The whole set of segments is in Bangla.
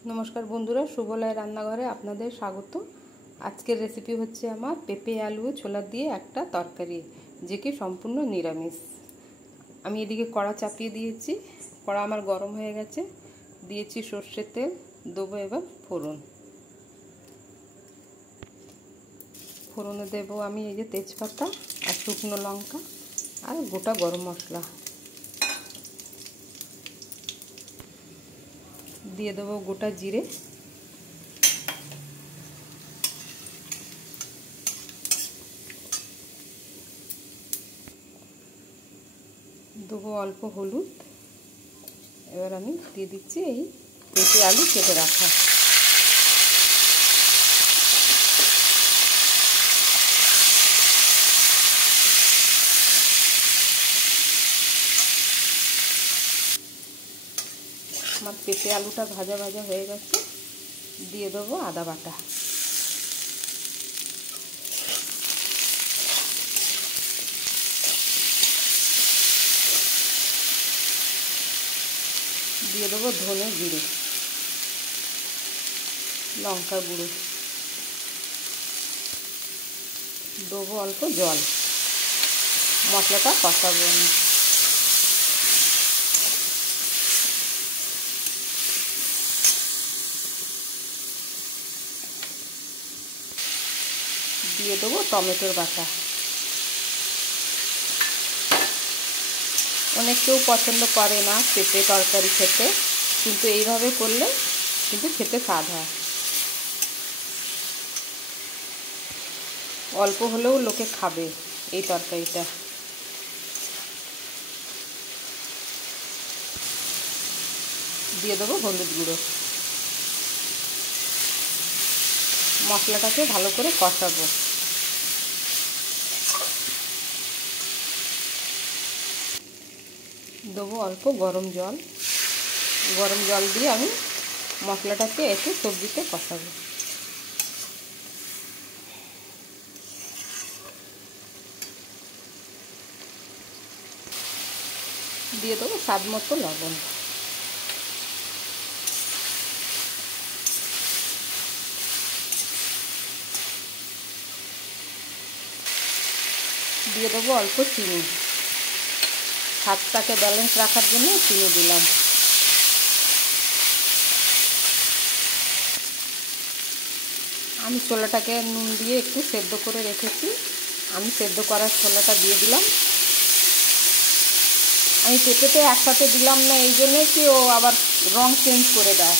नमस्कार बंधुरा सुबलाय रान्नाघरे आपनादेर स्वागत। आजकेर रेसिपि होच्छे आमार पेঁপে आलू छोला दिए एकटा तरकारी जेके सम्पूर्ण निरामिष। आमी एदिके कड़ा चापिয়ে दिएछि, कड़ा आमार गरम हये गेছে, दिएछि सर्षेर तेल, देबो एबार फोड़न। फोड़ने देबो आमी एई जे तेजपाता और शुकनो लंका और गोटा गरम मशला दिए देबो, गोटा जिरे देबो, अल्प हलुद। एबार आमी दिए दिচ্ছি এই পেঁপে आलू केटे राखा। আমার পেঁপে আলুটা ভাজা ভাজা হয়ে গেছে, দিয়ে দেবো আদা বাটা। দিয়ে দেবো ধনে জিরে, লঙ্কা গুঁড়ো, দেবো অল্প জল, মশলাটা কষাবো আমি। দিয়ে দেবো টমেটোর বাটা। অনেক কেউ পছন্দ করে না পেঁপে তরকারি খেতে, কিন্তু এইভাবে করলে কিন্তু খেতে স্বাদ হয়। অল্প হলেও লোকে খাবে এই তরকারিটা। দিয়ে দেবো হলুদ গুঁড়ো। মশলাটাকে ভালো করে কষাবো। দেবো অল্প গরম জল। গরম জল দিয়ে আমি মশলাটাকে একটু সবজিতে কষাবো। দিয়ে দেবো স্বাদ মতো লবণ। দিয়ে দেবো অল্প চিনি, স্বাদটাকে ব্যালেন্স রাখার জন্য চিনি দিলাম। আমি ছোলাটাকে নুন দিয়ে একটু সেদ্ধ করে রেখেছি, আমি সেদ্ধ করা ছোলাটা দিয়ে দিলাম। আমি পেঁপেতে একসাথে দিলাম না, এই জন্যে কি ও আবার রং চেঞ্জ করে দেয়,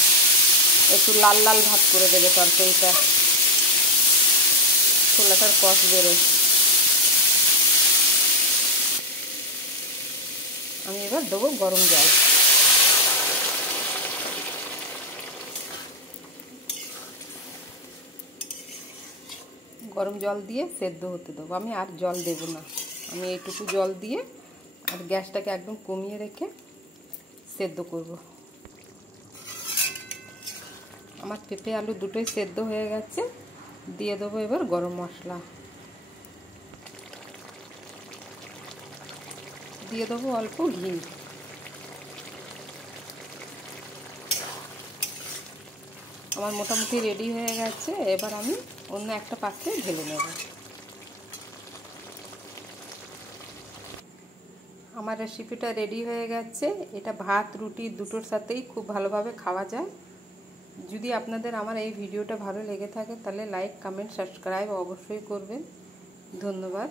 একটু লাল লাল ভাত করে দেবে তরকারিটা, ছোলাটার কষ বেরোয়। আমি এবার দেবো গরম জল। গরম জল দিয়ে সেদ্ধ হতে দেবো, আমি আর জল দেব না। আমি এইটুকু জল দিয়ে আর গ্যাসটাকে একদম কমিয়ে রেখে সেদ্ধ করব। আমার পেঁপে আলু দুটোই সেদ্ধ হয়ে গেছে, দিয়ে দেবো এবার গরম মশলা। দিয়ে দেবো অল্প ঘি। আমার মোটামুটি রেডি হয়ে গেছে, এবার আমি অন্য একটা পাত্রে ঢেলে নেব। আমার রেসিপিটা রেডি হয়ে গেছে। এটা ভাত রুটি দুটোর সাথেই খুব ভালোভাবে খাওয়া যায়। যদি আপনাদের আমার এই ভিডিওটা ভালো লেগে থাকে তাহলে লাইক কমেন্ট সাবস্ক্রাইব অবশ্যই করবেন। ধন্যবাদ।